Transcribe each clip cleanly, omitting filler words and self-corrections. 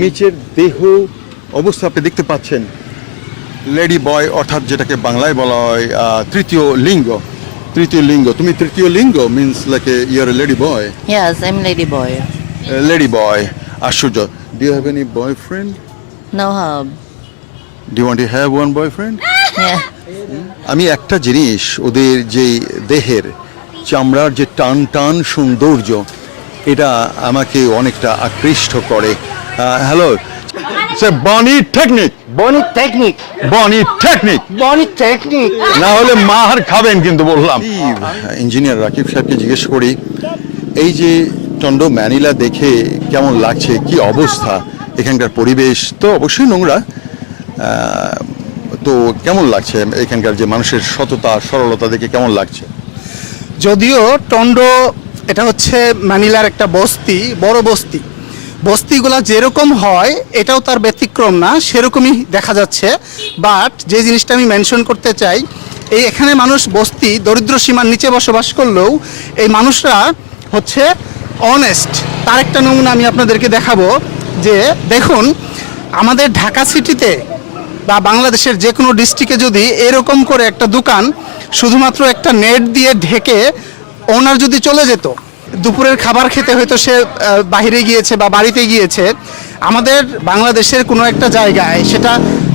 নিচের দেহ অবস্থা আপনি দেখতে পাচ্ছেন। লেডি বয় অর্থাৎ যেটাকে বাংলায় বলা হয় তৃতীয় লিঙ্গ। তৃতীয় লিঙ্গ, তুমি তৃতীয় লিঙ্গ means like your a lady boy. Yes, I'm lady boy. Lady boy, আশ্চর্য। Do you have any boyfriend? No hub. Do you want to have one boyfriend? Yeah. আমি একটা জিনিস, ওদের যে দেহের চামড়ার যে টান টান সৌন্দর্য, এটা আমাকে অনেকটা আকৃষ্ট করে। হ্যালো, বনি টেকনিক, বনি টেকনিক, বনি টেকনিক, বনি টেকনিক। না হলে মার খাবেন কিন্তু বললাম। ইঞ্জিনিয়ার রাকিব সাহেবকে জিজ্ঞেস করি, এই যে টন্ড ম্যানিলা দেখে কেমন লাগছে, কি অবস্থা এখানকার পরিবেশ? তো অবশ্যই নোংরা, তো কেমন লাগছে এখানকার যে মানুষের সততা সরলতা দেখে কেমন লাগছে? যদিও টন্ড এটা হচ্ছে ম্যানিলার একটা বস্তি, বড় বস্তি। বস্তিগুলো যেরকম হয় এটাও তার ব্যতিক্রম না, সেরকমই দেখা যাচ্ছে। বাট যে জিনিসটা আমি মেনশন করতে চাই, এখানে মানুষ বস্তি দরিদ্র সীমার নিচে বসবাস করলেও এই মানুষরা হচ্ছে অনেস্ট। তার একটা নমুনা আমি আপনাদেরকে দেখাবো। যে দেখুন, আমাদের ঢাকা সিটিতে বা বাংলাদেশের যে কোনো ডিস্ট্রিক্টে যদি এরকম করে একটা দোকান শুধুমাত্র একটা নেট দিয়ে ঢেকে ওনার যদি চলে যেত, দুপুরের খাবার খেতে হয়তো সে বাইরে গিয়েছে বা বাড়িতে গিয়েছে, আমাদের বাংলাদেশের কোনো একটা জায়গায়, সেটা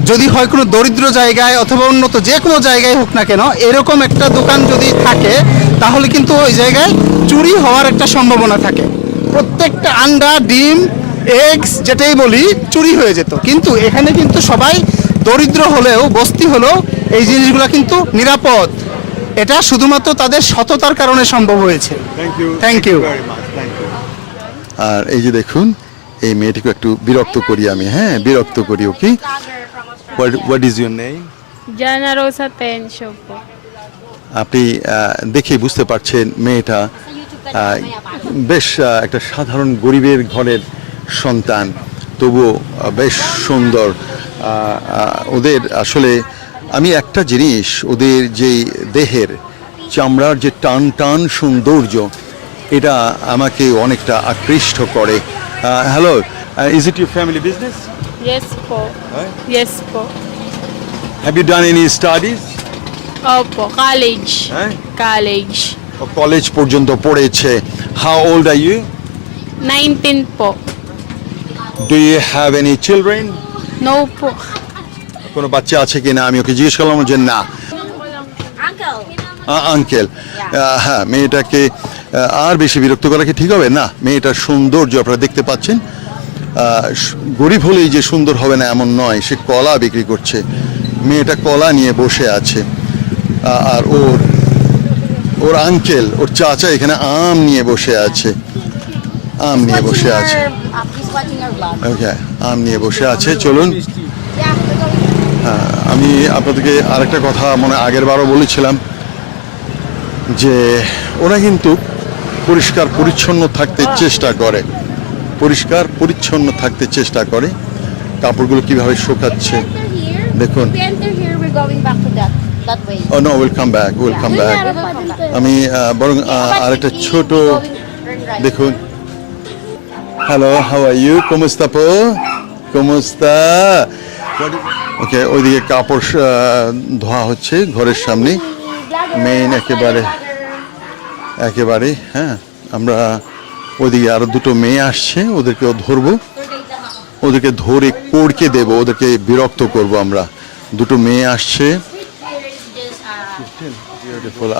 যদি হয় কোনো দরিদ্র জায়গায় অথবা উন্নত যে কোনো জায়গায় হোক না কেন, এরকম একটা দোকান যদি থাকে তাহলে কিন্তু ওই জায়গায় চুরি হওয়ার একটা সম্ভাবনা থাকে। প্রত্যেকটা আন্ডা, ডিম, এগস যেটাই বলি চুরি হয়ে যেত। কিন্তু এখানে কিন্তু সবাই দরিদ্র হলেও, বস্তি হলেও এই জিনিসগুলো কিন্তু নিরাপদ। এটা শুধুমাত্র তাদের সততার কারণে সম্ভব হয়েছে। Thank you. আর এই যে দেখুন, এই মেয়েটিকে একটু বিরক্ত করি আমি, হ্যাঁ বিরক্ত করি। Okay, what is your name? Jana Rosa Tencio po. আপনি দেখে বুঝতে পারছেন মেয়েটা বেশ একটা সাধারণ গরিবের ঘরের সন্তান, তবুও বেশ সুন্দর। ওদের আসলে আমি একটা জিনিস, ওদের যে দেহের চামড়ার যে টান টান সৌন্দর্য, এটা আমাকে অনেকটা আকৃষ্ট করে। Hello, is it your family business? Yes po. Yes po. Have you done any studies? Opo, college. College. College পর্যন্ত পড়েছে। How old are you? 19 po. Do you have any children? No po. কোনো বাচ্চা আছে কিনা আমি ওকে জিজ্ঞেস করলাম, যে না। আঙ্কেল, হ্যাঁ মেয়েটাকে আর বেশি বিরক্ত করা কি ঠিক হবে? না, মেয়েটার সৌন্দর্য আপনারা দেখতে পাচ্ছেন। গরিব হলেই যে সুন্দর হবে না এমন নয়, সে কলা বিক্রি করছে। মেয়েটা কলা নিয়ে বসে আছে। আর ওর আঙ্কেল, ওর চাচা এখানে আম নিয়ে বসে আছে। আম নিয়ে বসে আছে, ওকে, আম নিয়ে বসে আছে। চলুন, আমি আপনাদেরকে আরেকটা কথা মনে আগের বারও বলেছিলাম, যে ওরা কিন্তু পরিষ্কার পরিচ্ছন্ন থাকতে চেষ্টা করে, পরিষ্কার পরিচ্ছন্ন থাকতে চেষ্টা করে। কাপড়গুলো কিভাবে শুকাচ্ছে দেখুন। Oh no, we'll come back, we'll come back. আমি বরং আরেকটা ছোট দেখুন। Hello, how are you? ¿Cómo está po? ¿Cómo está? Okay, ওইদিকে কাপড় ধোয়া হচ্ছে ঘরের সামনে, মেইন একেবারে। হ্যাঁ, আমরা ওইদিকে আরো দুটো মেয়ে আসছে, ওদেরকেও ধরবো, ওদেরকে ধরে কোড়কে দেব, ওদেরকে বিরক্ত করব আমরা। দুটো মেয়ে আসছে।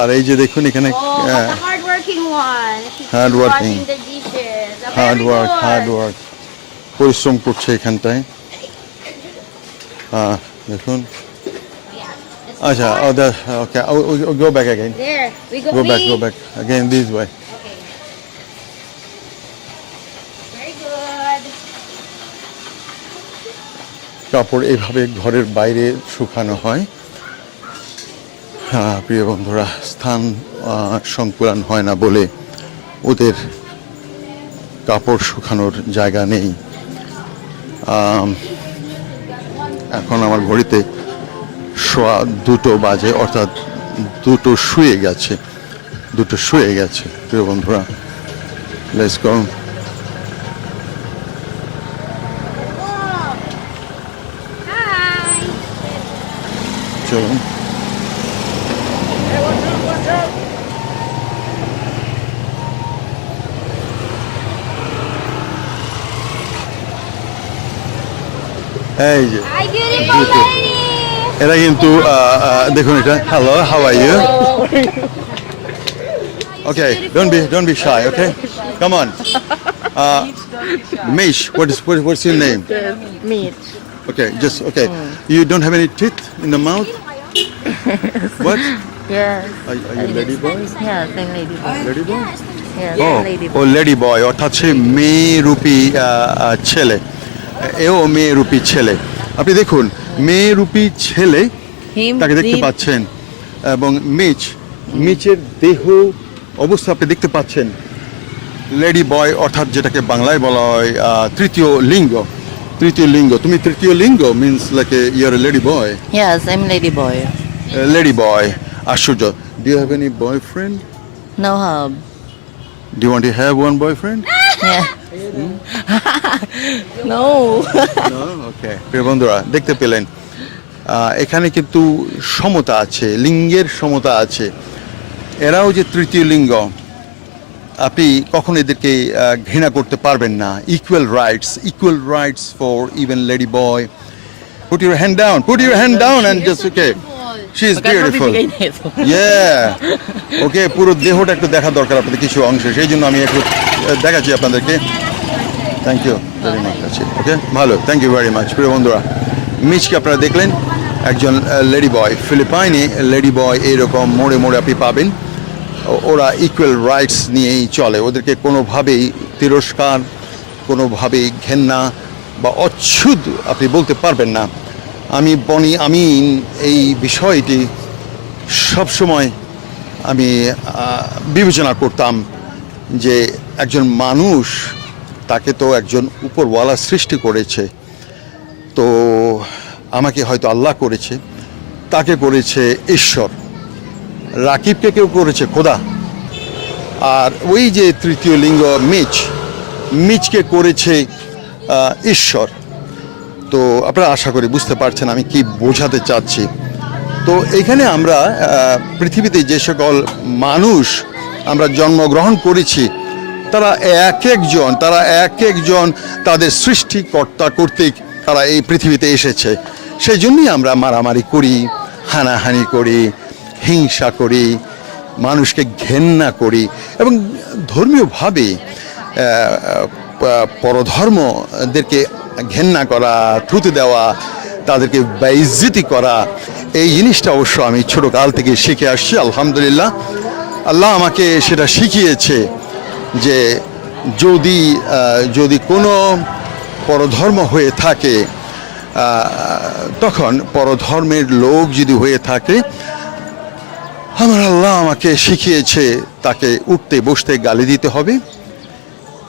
আর এই যে দেখুন এখানে হার্ড ওয়ার্ক পরিশ্রম করছে এখানটায়। দেখুন, আচ্ছা, okay, go back again, go back again this way. কাপড় এভাবে ঘরের বাইরে শুকানো হয়। হ্যাঁ প্রিয় বন্ধুরা, স্থান সংকুলান হয় না বলে ওদের কাপড় শুকানোর জায়গা নেই। এখন আমার ঘড়িতে সোয়া 2টো বাজে, অর্থাৎ দুটো শুয়ে গেছে। প্রিয় বন্ধুরা, লেটস গো। চলুন। এই যে এরা কিন্তু দেখুন এটা, hello, how are you? Okay, don't be shy, okay? Come on. Mish, what's your name? Meat. Okay, just okay. You don't have any teeth in the mouth? What? Yes. Are you lady boy? Yes, I'm lady boy. Lady boy? Yes, lady O lady বয়, অর্থাৎ সে মেয়েরূপী ছেলে, এও মেয়েরূপী ছেলে। আপনি দেখুন মেয়েরূপী ছেলে, Him, তাকে দেখতে him. পাচ্ছেন, এবং মিচের দেহ অবস্থা আপনি দেখতে পাচ্ছেন। লেডি বয় অর্থাৎ যেটাকে বাংলায় বলা হয় তৃতীয় লিঙ্গ। তুমি তৃতীয় লিঙ্গ means like your lady boy. Yes, I'm lady boy. Lady boy, আশ্চর্য। Do you have any boyfriend? No hub. Do you want to have one boyfriend? Yeah. No. Okay, প্রিয় বন্ধুরা দেখতে পেলেন এখানে কিন্তু সমতা আছে, লিঙ্গের সমতা আছে। এরাও যে তৃতীয় লিঙ্গ, আপনি কখনো এদেরকে ঘৃণা করতে পারবেন না। Equal rights for even lady boy. Put your hand down and just okay. She is beautiful. Yeah. Okay, পুরো দেহটা একটু দেখা দরকার আপনাদের কিছু অংশে, সেই জন্য আমি একটু দেখাচ্ছি আপনাদেরকে। Thank you very much. Okay, ভালো, থ্যাংক ইউ ভেরি মাচ। প্রিয় বন্ধুরা, মিচকে আপনারা দেখলেন, একজন লেডি বয়। ফিলিপাইনে লেডি বয় এইরকম মোড়ে মোড়ে আপনি পাবেন। ওরা ইকুয়াল রাইটস নিয়েই চলে, ওদেরকে কোনোভাবেই তিরস্কার, কোনোভাবেই ঘেন্না বা অচ্ছুদ আপনি বলতে পারবেন না। আমি এই বিষয়টি সবসময় আমি বিবেচনা করতাম যে একজন মানুষ, তাকে তো একজন উপরওয়ালা সৃষ্টি করেছে, তো আমাকে হয়তো আল্লাহ করেছে, তাকে করেছে ঈশ্বর, রাকিবকে কেউ করেছে খোদা, আর ওই যে তৃতীয় লিঙ্গ মিচকে করেছে ঈশ্বর। তো আপনারা আশা করি বুঝতে পারছেন আমি কি বোঝাতে চাচ্ছি। তো এখানে আমরা পৃথিবীতে যে সকল মানুষ আমরা জন্মগ্রহণ করেছি, তারা এক একজন তাদের সৃষ্টিকর্তা কর্তৃক তারা এই পৃথিবীতে এসেছে। সেই জন্যই আমরা মারামারি করি, হানাহানি করি, হিংসা করি, মানুষকে ঘেন্না করি, এবং ধর্মীয়ভাবে পরধর্মদেরকে ঘেন্না করা, থুতু দেওয়া, তাদেরকে বেইজ্জতি করা, এই জিনিসটা অবশ্য আমি ছোটকাল থেকে শিখে আসছি। আলহামদুলিল্লাহ, আল্লাহ আমাকে সেটা শিখিয়েছে যে যদি কোনো পরধর্ম হয়ে থাকে, তখন পরধর্মের লোক যদি হয়ে থাকে, আমার আল্লাহ আমাকে শিখিয়েছে তাকে উঠতে বসতে গালি দিতে হবে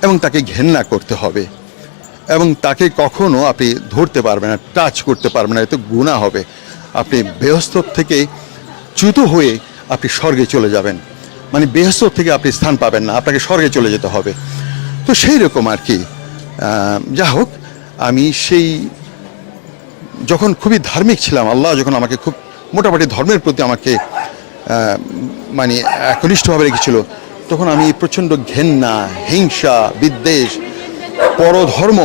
এবং তাকে ঘেন্না করতে হবে, এবং তাকে কখনো আপনি ধরতে পারবেন না, টাচ করতে পারবেন না, এতে গুনাহ হবে। আপনি বেহেশত থেকে চ্যুত হয়ে আপনি স্বর্গে চলে যাবেন, মানে বেহেশত থেকে আপনি স্থান পাবেন না, আপনাকে স্বর্গে চলে যেতে হবে। তো সেই রকম আর কি। যা হোক, আমি সেই যখন খুবই ধার্মিক ছিলাম, আল্লাহ যখন আমাকে খুব মোটামুটি ধর্মের প্রতি আমাকে মানে একনিষ্ঠভাবে রেখেছিল, তখন আমি প্রচণ্ড ঘেন্না, হিংসা, বিদ্বেষ, পরধর্ম,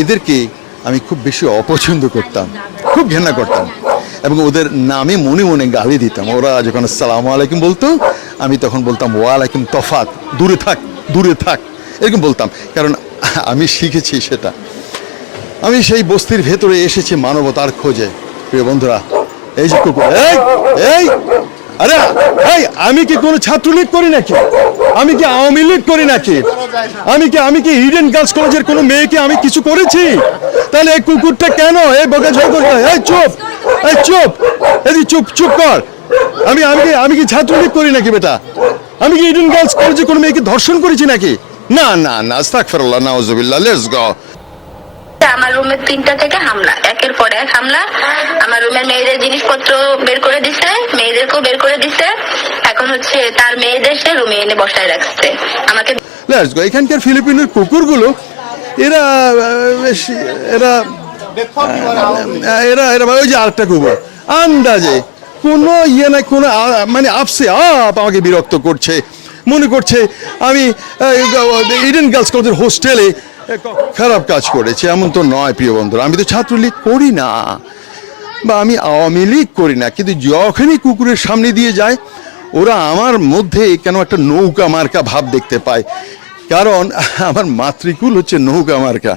এদেরকে আমি খুব বেশি অপছন্দ করতাম, খুব ঘেন্না করতাম, এবং ওদের নামে মনে মনে গালি দিতাম। ওরা যখন আসসালামু আলাইকুম বলতো, আমি তখন বলতাম ওয়ালাইকুম তফাত, দূরে থাক, এরকম বলতাম। কারণ আমি শিখেছি সেটা, আমি সেই বস্তির ভেতরে এসেছি মানবতার খোঁজে। প্রিয় বন্ধুরা, এই যে কুকুর, এই আরে আমি কি কোনো ছাত্রলীগ করি নাকি? আমি কি আওয়ামী লীগ করি নাকি? আমি কি ইডেন গার্লস কলেজের কোনো মেয়েকে আমি কিছু করেছি? তাহলে এই কুকুরটা কেন এই বকাঝকা করছে? এই চুপ কর। আমি কি ছাত্রলীগ করি নাকি বেটা? আমি কি ইডেন গার্লস কলেজে কোনো মেয়েকে ধর্ষণ করেছি নাকি? না, আস্তাগফিরুল্লাহ, নাউযুবিল্লাহ, লেটস গো। আমার রুমের 3টা থেকে হামলা, একের পর এক হামলা। আমার রুমের মেয়েদের জিনিসপত্র বের করে দিছে, মেয়েদেরকেও বের করে দিছে। এখন হচ্ছে তার মেয়েদের সে রুমে এনে বসায় রাখছে আমাকে। Let's go. এখানকার ফিলিপিনের কুকুরগুলো এরা এরা এরা ওই যে আরেকটা কুকুর আন্দাজে কোনো ইয়ে নাই, কোনো মানে আপসে আপ আমাকে বিরক্ত করছে, মনে করছে আমি ইডেন গার্লস কলেজের হোস্টেলে খারাপ কাজ করেছে। এমন তো নয় প্রিয় বন্ধুরা, আমি তো ছাত্রলীগ করি না বা আমি আওয়ামী লীগ করি না, কিন্তু যখনই কুকুরের সামনে দিয়ে যায় ওরা আমার মধ্যে কেন একটা নৌকা মার্কা ভাব দেখতে পায়। কারণ আমার মাতৃকুল হচ্ছে নৌকা মার্কা।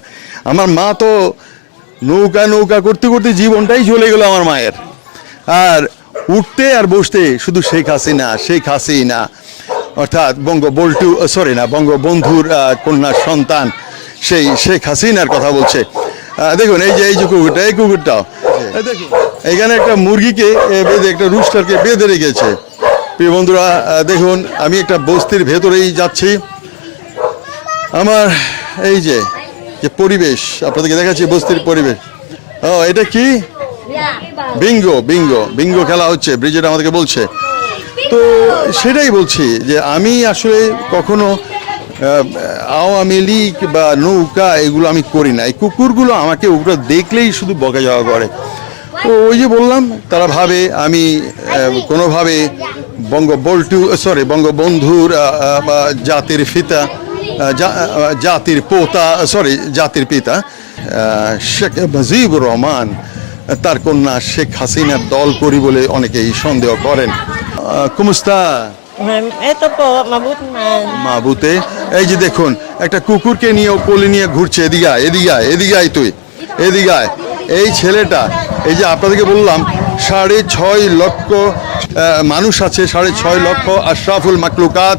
আমার মা তো নৌকা নৌকা করতে করতে জীবনটাই চলে গেল আমার মায়ের। আর উঠতে আর বসতে শুধু শেখ হাসিনা অর্থাৎ বঙ্গবন্ধুর কন্যা সন্তান সেই শেখ হাসিনার কথা বলছে। দেখুন এই যে কুকুরটাও দেখুন, এখানে একটা মুরগিকে বেঁধে, একটা রুস্টারকে বেঁধে রেখেছে। প্রিয় বন্ধুরা দেখুন, আমি একটা বস্তির ভেতরেই যাচ্ছি। আমার এই যে পরিবেশ আপনাদেরকে দেখাচ্ছি, বস্তির পরিবেশ। ও এটা কি বিঙ্গো খেলা হচ্ছে, ব্রিজেট আমাদেরকে বলছে। তো সেটাই বলছি যে আমি আসলে কখনো আওয়ামী লীগ বা নৌকা এগুলো আমি করি না। এই কুকুরগুলো আমাকে ওগুলো দেখলেই শুধু বকা যাওয়া করে। তো ওই যে বললাম, তারা ভাবে আমি কোনোভাবে বঙ্গবন্ধুর জাতির জাতির পিতা শেখ মুজিবুর রহমান তার কন্যা শেখ হাসিনার দল করি বলে অনেকেই সন্দেহ করেন। কুমুস্তা Ito po, mabuti man. মাবুতে এই যে দেখুন, একটা কুকুরকে নিয়ে কোলে নিয়ে ঘুরছে। এদিকে আয় তুই, এদিকে আয়। এই ছেলেটা, এই যে আপনাদেরকে বললাম 6.5 লক্ষ মানুষ আছে, 6.5 লক্ষ আশরাফুল মাকলুকাত।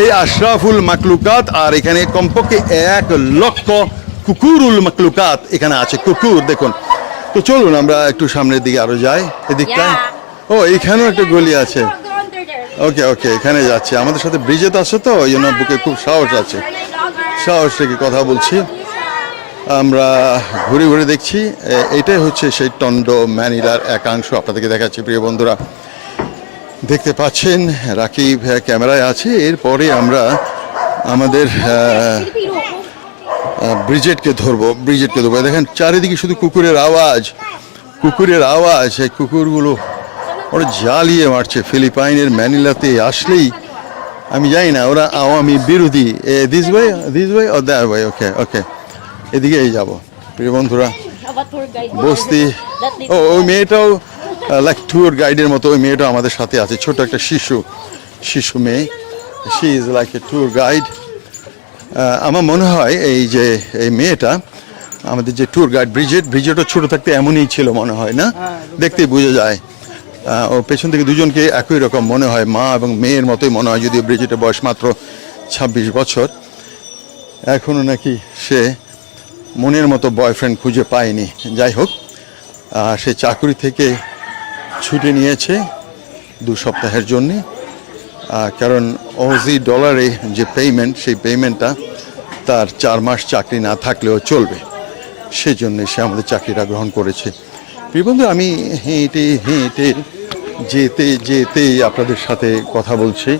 এই আশরাফুল মাকলুকাত আর এখানে কমপক্ষে 1 লক্ষ কুকুরুল মাকলুকাত এখানে আছে, কুকুর দেখুন। তো চলুন আমরা একটু সামনের দিকে আরো যাই, এদিকটা। ও এখানেও একটা গলি আছে। ওকে এখানে যাচ্ছে, আমাদের সাথে ব্রিজেত আছে তো ওই জন্য বুকে খুব সাহস রেখে কথা বলছি। আমরা ঘুরে দেখছি। এটাই হচ্ছে সেই টন্ডো ম্যানিলার একাংশ আপনাদেরকে দেখাচ্ছি। প্রিয় বন্ধুরা দেখতে পাচ্ছেন রাকিব ক্যামেরায় আছে। এরপরে আমরা আমাদের ব্রিজেটকে ধরবো। দেখেন চারিদিকে শুধু কুকুরের আওয়াজ। এই কুকুরগুলো ওরা জ্বালিয়ে মারছে। ফিলিপাইনের ম্যানিলাতে আসলেই আমি জানি না ওরা আওয়ামী বিরোধী। This way or that way. Okay এদিকেই যাব। প্রিয় বন্ধুরা বস্তি, ওই মেয়েটাও লাইক ট্যুর গাইডের মতো, ওই মেয়েটাও আমাদের সাথে আছে, ছোট একটা শিশু মেয়ে। She is like a tour guide. আমার মনে হয় এই মেয়েটা আমাদের যে ট্যুর গাইড ব্রিজেটও ছোট থাকতে এমনই ছিল মনে হয়, না? দেখতেই বোঝা যায়। ও পেছন থেকে দুজনকে একই রকম মনে হয়, মা এবং মেয়ের মতোই মনে হয়, যদিও ব্রিজেটের বয়স মাত্র 26 বছর। এখনো নাকি সে মনের মতো বয়ফ্রেন্ড খুঁজে পায়নি। যাই হোক, সে চাকরি থেকে ছুটি নিয়েছে 2 সপ্তাহের জন্যে। কারণ অজি ডলারে যে পেমেন্ট, সেই পেমেন্টটা তার 4 মাস চাকরি না থাকলেও চলবে, সেজন্য সে আমাদের চাকরিটা গ্রহণ করেছে। প্রিয় বন্ধু, আমি হেঁটে যেতে আপনাদের সাথে কথা বলছি।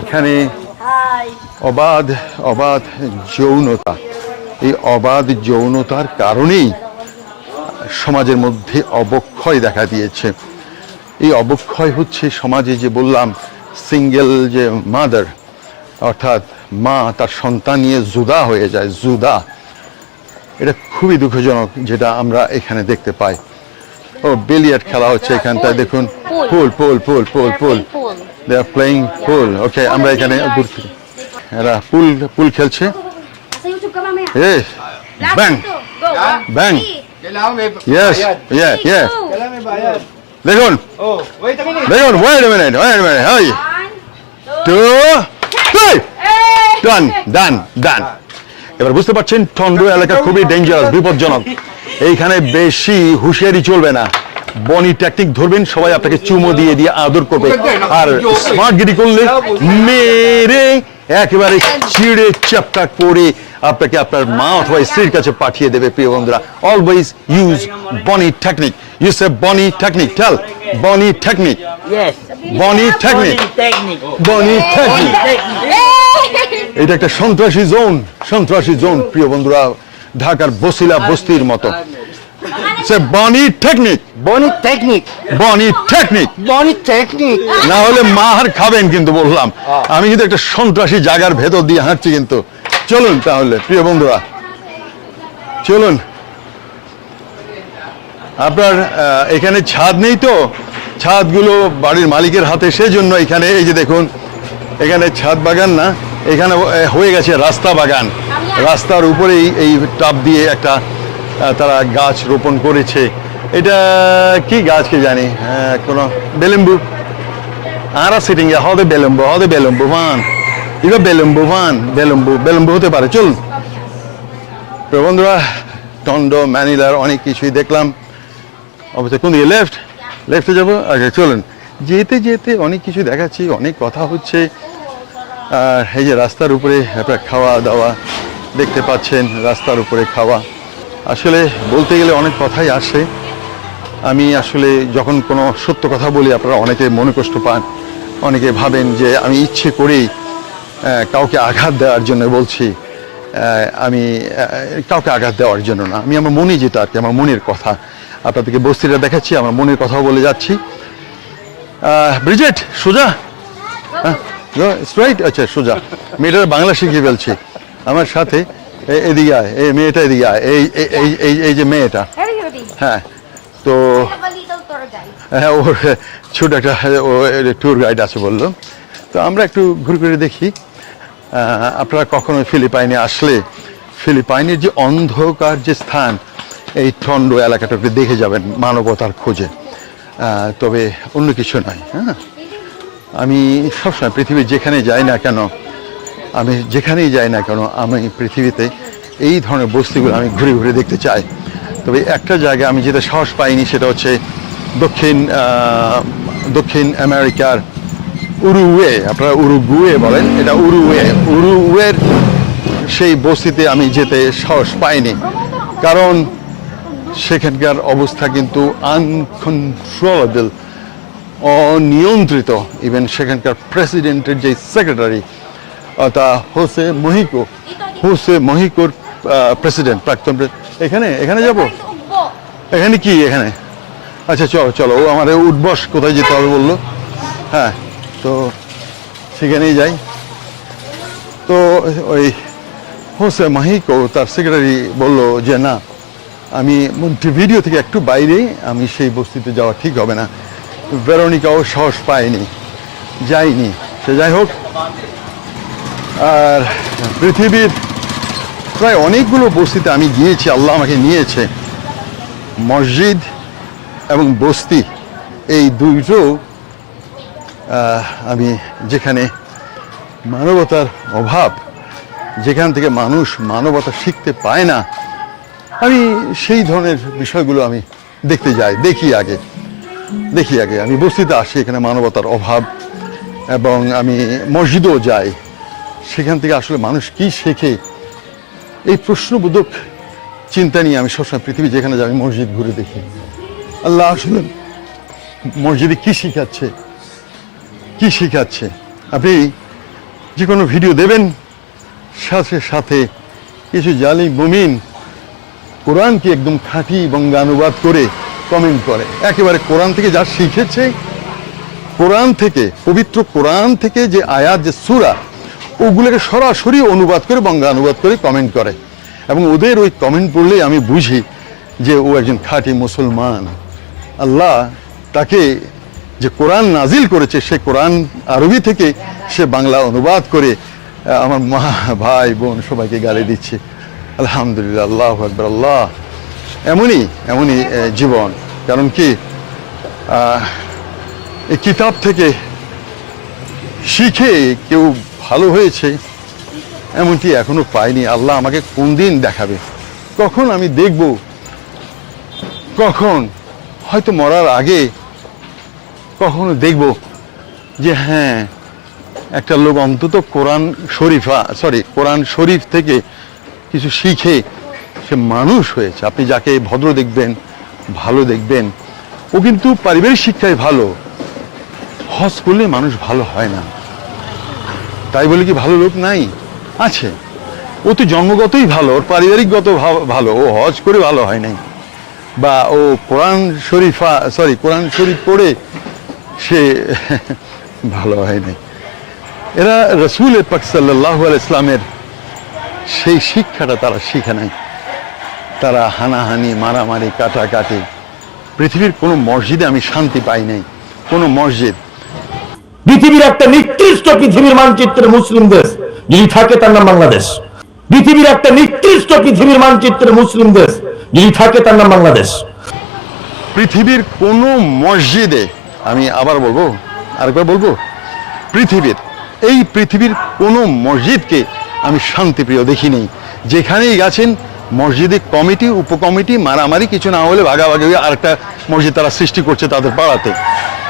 এখানে অবাধ যৌনতা, এই অবাধ যৌনতার কারণেই সমাজের মধ্যে অবক্ষয় দেখা দিয়েছে। এই অবক্ষয় হচ্ছে সমাজে, যে বললাম সিঙ্গেল যে মাদার, অর্থাৎ মা তার সন্তান নিয়ে জুদা হয়ে যায়। এটা খুবই দুঃখজনক, যেটা আমরা এখানে দেখতে পাই। ও বিলিয়ার্ড খেলা হচ্ছে এখানটায়, দেখুন। পুল দে আর প্লেইং পুল। ওকে, আমরা এখানে ঘুরছি, এরা পুল খেলছে। ব্যাং ইয়েস দেখুন wait a minute hey 2 3 done এবার বুঝতে পারছেন টন্ডো এলাকা খুবই ডেঞ্জারাস, বিপজ্জনক। এইখানে বেশি হুঁশিয়ারি চলবে না। বনি টেকনিক ধরবেন, সবাই আপনাকে চুমো দিয়ে আদর করবে, আর স্মার্ট গিরি করলে মেরে একেবারে চিড়ে চ্যাপ্টা করে আপনাকে আপনার মা অথবা স্ত্রীর কাছে পাঠিয়ে দেবে। প্রিয় বন্ধুরা, অলওয়েজ ইউজ বনি টেকনিক। ইউ সে বনি টেকনিক, টেল বনি টেকনিক। Yes. বনি টেকনিক। এটা একটা সন্ত্রাসী জোন। প্রিয় বন্ধুরা, ঢাকার বসিলা বস্তির মতো। সে বনি টেকনিক, বনি টেকনিক, বনি টেকনিক, বনি টেকনিক। না হলে মার খাবেন কিন্তু বললাম। আমি কিন্তু একটা সন্ত্রাসী জায়গার ভেতর দিয়ে হাঁটছি কিন্তু। চলুন তাহলে প্রিয় বন্ধুরা, চলুন। আপনার এখানে ছাদ নেই তো, ছাদগুলো বাড়ির মালিকের হাতে, সেজন্য এখানে এই যে দেখুন, এখানে ছাদ বাগান না, এখানে হয়ে গেছে রাস্তা বাগান। রাস্তার উপরেই এই টাব দিয়ে একটা তারা গাছ রোপণ করেছে। এটা কি গাছ কি জানি, কোনো বেলেম্বু আরা সিটিং হতে বেলম্বু ভান, এটা বেলম্বু হতে পারে। চলুন প্রিয় বন্ধুরা, টন্ডো ম্যানিলার অনেক কিছুই দেখলাম। অবশ্যই কোন দিকে? লেফটে যাবো। আচ্ছা চলুন, যেতে যেতে অনেক কিছু দেখাচ্ছি, অনেক কথা হচ্ছে। আর এই যে রাস্তার উপরে আপনার খাওয়া দাওয়া দেখতে পাচ্ছেন, রাস্তার উপরে খাওয়া। আসলে বলতে গেলে অনেক কথাই আসে। আমি আসলে যখন কোনো সত্য কথা বলি আপনারা অনেকে মনে কষ্ট পান, অনেকে ভাবেন যে আমি ইচ্ছে করেই কাউকে আঘাত দেওয়ার জন্য বলছি। আমি কাউকে আঘাত দেওয়ার জন্য না, আমি আমার মনে যেটা আর কি, আমার মনের কথা আপনাদেরকে বস্তিটা দেখাচ্ছি, আমার মনের কথাও বলে যাচ্ছি। ব্রিজেট সোজা, স্ট্রাইট, আচ্ছা সোজা। মেয়েটার বাংলা শিখিয়ে ফেলছি আমার সাথে। এদিকে আয়, এই মেয়েটা এদিকে আয়, এই যে মেয়েটা, হ্যাঁ। তো হ্যাঁ, ওর ছোট একটা ট্যুর গাইড আছে বললো। তো আমরা একটু ঘুরে ঘুরে দেখি। আপনারা কখনো ফিলিপাইনে আসলে ফিলিপাইনের যে অন্ধকার যে স্থান, এই টন্ডো এলাকাটাকে দেখে যাবেন মানবতার খোঁজে, তবে অন্য কিছু নয়। হ্যাঁ, আমি সবসময় পৃথিবীর যেখানে যাই না কেন, আমি যেখানেই যাই না কেন, আমি পৃথিবীতে এই ধরনের বস্তিগুলো আমি ঘুরে ঘুরে দেখতে চাই। তবে একটা জায়গায় আমি যেটা সাহস পাইনি, সেটা হচ্ছে দক্ষিণ আমেরিকার উরুগুয়ে, আপনারা উরুগুয়ে বলেন, এটা উরুগুয়ের সেই বস্তিতে আমি যেতে সাহস পাইনি, কারণ সেখানকার অবস্থা কিন্তু আনকন্ট্রোলেবল, অনিয়ন্ত্রিত। ইভেন সেখানকার প্রেসিডেন্টের যে সেক্রেটারি, অর্থাৎ হোসে মহিকোর প্রেসিডেন্ট, প্রাক্তন। এখানে যাব, এখানে কি এখানে? আচ্ছা চলো, ও আমার উঠবস কোথায় যেতে হবে বললো। হ্যাঁ, তো সেখানেই যাই। তো ওই হোসে মাহিকো তার সেক্রেটারি বললো যে না, আমি মন্টেভিডিও থেকে একটু বাইরে, আমি সেই বস্তিতে যাওয়া ঠিক হবে না। ভেরোনিকাও সাহস পায়নি, যায়নি। সে যাই হোক, আর পৃথিবীর প্রায় অনেকগুলো বস্তিতে আমি গিয়েছি, আল্লাহ আমাকে নিয়েছে। মসজিদ এবং বস্তি এই দুটো আমি যেখানে মানবতার অভাব, যেখান থেকে মানুষ মানবতা শিখতে পায় না, আমি সেই ধরনের বিষয়গুলো আমি দেখতে যাই, দেখি আগে। আমি বস্তিতে আসি, এখানে মানবতার অভাব, এবং আমি মসজিদেও যাই, সেখান থেকে আসলে মানুষ কি শেখে, এই প্রশ্নবোধক চিন্তা নিয়ে আমি সবসময় পৃথিবী যেখানে যাই মসজিদ ঘুরে দেখি। আল্লাহ আসলে মসজিদে কি শিখাচ্ছে। আপনি যে কোনো ভিডিও দেবেন, সাথে সাথে কিছু জালি মুমিন কোরআনকে একদম খাঁটি বঙ্গানুবাদ করে কমেন্ট করে, একেবারে কোরআন থেকে যা শিখেছে, কোরআন থেকে, পবিত্র কোরআন থেকে যে আয়াত, যে সূরা, ওগুলোকে সরাসরি অনুবাদ করে বঙ্গানুবাদ করে কমেন্ট করে। এবং ওদের ওই কমেন্ট পড়লেই আমি বুঝি যে ও একজন খাঁটি মুসলমান। আল্লাহ তাকে যে কোরআন নাজিল করেছে, সে কোরআন আরবি থেকে সে বাংলা অনুবাদ করে আমার মা, ভাই, বোন সবাইকে গালি দিচ্ছে। আলহামদুলিল্লাহ, আল্লাহু আকবার। আল্লাহ, এমনই জীবন। কারণ কি, এই কিতাব থেকে শিখে কেউ ভালো হয়েছে এমনটি এখনো পাইনি। আল্লাহ আমাকে কোন দিন দেখাবে, কখন আমি দেখব, কখন হয়তো মরার আগে কখনো দেখব যে হ্যাঁ, একটা লোক অন্তত কোরআন শরীফ থেকে কিছু শিখে সে মানুষ হয়েছে। আপনি যাকে ভদ্র দেখবেন, ভালো দেখবেন, ও কিন্তু পারিবারিক শিক্ষায় ভালো, হজ করলে মানুষ ভালো হয় না। তাই বলে কি ভালো লোক নাই? আছে, ও তো জন্মগতই ভালো, ওর পারিবারিকগত ভালো, ও হজ করে ভালো হয় নাই, বা ও কোরআন শরীফ পড়ে সে ভালো হয় নাই। এরা রসুল পাক সাল্লাল্লাহু আলাইহি ইসলামের সেই শিক্ষাটা তারা শিখে নাই। তারা হানাহানি, মারামারি, কাটাকাটি। পৃথিবীর কোনো মসজিদে আমি শান্তি পাই নাই, কোনো মসজিদ। পৃথিবীর একটা নিকৃষ্ট পৃথিবীর মানচিত্রে মুসলিম দেশ যদি থাকে তার নাম বাংলাদেশ। পৃথিবীর একটা নিকৃষ্ট পৃথিবীর মানচিত্রে মুসলিম দেশ যদি থাকে তার নাম বাংলাদেশ। পৃথিবীর কোনো মসজিদে, আমি আবার বলবো, আরেকবার বলবো, পৃথিবীর কোনো মসজিদকে আমি শান্তিপ্রিয় দেখি নেই। যেখানেই গেছেন মসজিদে কমিটি, উপকমিটি, মারামারি, কিছু না হলে ভাগাভাগি হয়ে আরেকটা মসজিদ তারা সৃষ্টি করছে তাদের পাড়াতে।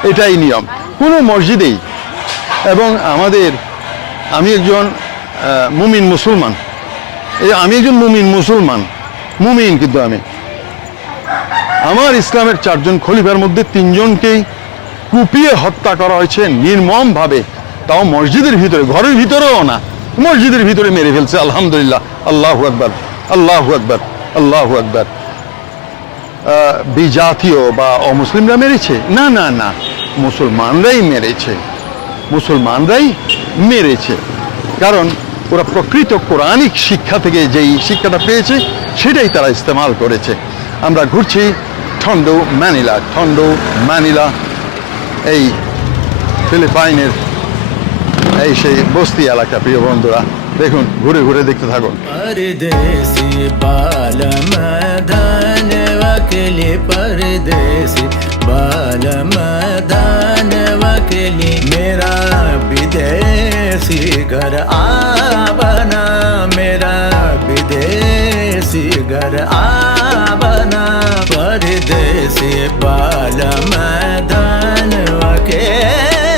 এটাই নিয়ম কোনো মসজিদেই। এবং আমি একজন মুমিন মুসলমান, মুমিন, কিন্তু আমার ইসলামের 4 জন খলিফার মধ্যে 3 জনকেই কুপিয়ে হত্যা করা হয়েছে নির্মমভাবে, তাও মসজিদের ভিতরে, ঘরের ভিতরেও না, মসজিদের ভিতরে মেরে ফেলছে। আলহামদুলিল্লাহ, আল্লাহু আকবার, আল্লাহু আকবার, আল্লাহু আকবার। বিজাতীয় বা অমুসলিমরা মেরেছে? না না না, মুসলমানরাই মেরেছে। কারণ ওরা প্রকৃত কোরআনিক শিক্ষা থেকে যেই শিক্ষাটা পেয়েছে সেটাই তারা ইস্তেমাল করেছে। আমরা ঘুরছি থন্ডো ম্যানিলা, এই ফিলিপাইনের এই সেই বস্তি এলাকা। প্রিয় বন্ধুরা, দেখুন, ঘুরে ঘুরে দেখতে থাকুন। परदेसी बाल मैदान वकीली, परदेसी बाल मैदान वकीली, मेरा विदेशी घर आबना, मेरा विदेशी घर आबना, परदेसी बाल मैदान वकीली।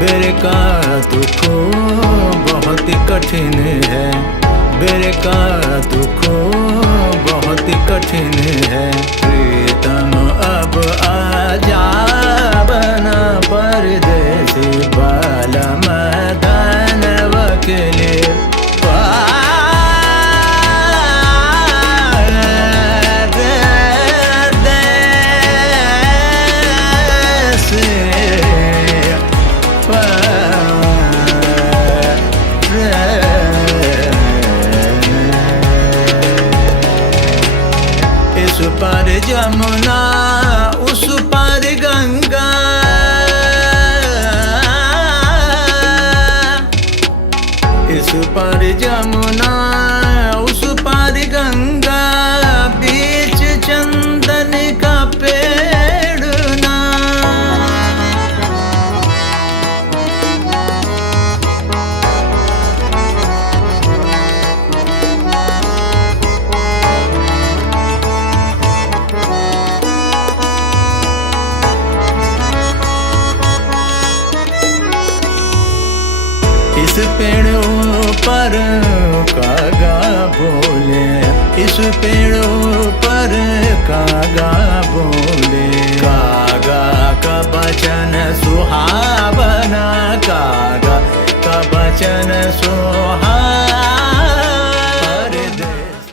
बेर का दुख बहुत कठिन है, बेर का दुख बहुत कठिन है, प्रीतम अब आ जा बना, परदेसी बाल मैदान वकीली। इस पार जमुना, उस पार गंगा, इस पार जमुना, उस पार गंगा, बीच चंदन का पेड़ ना। इस पेड़ पर कागा बोले, इस पेड़ पर कागा बोले, कागा का वचन सुहावना, कागा का वचन सुहावना।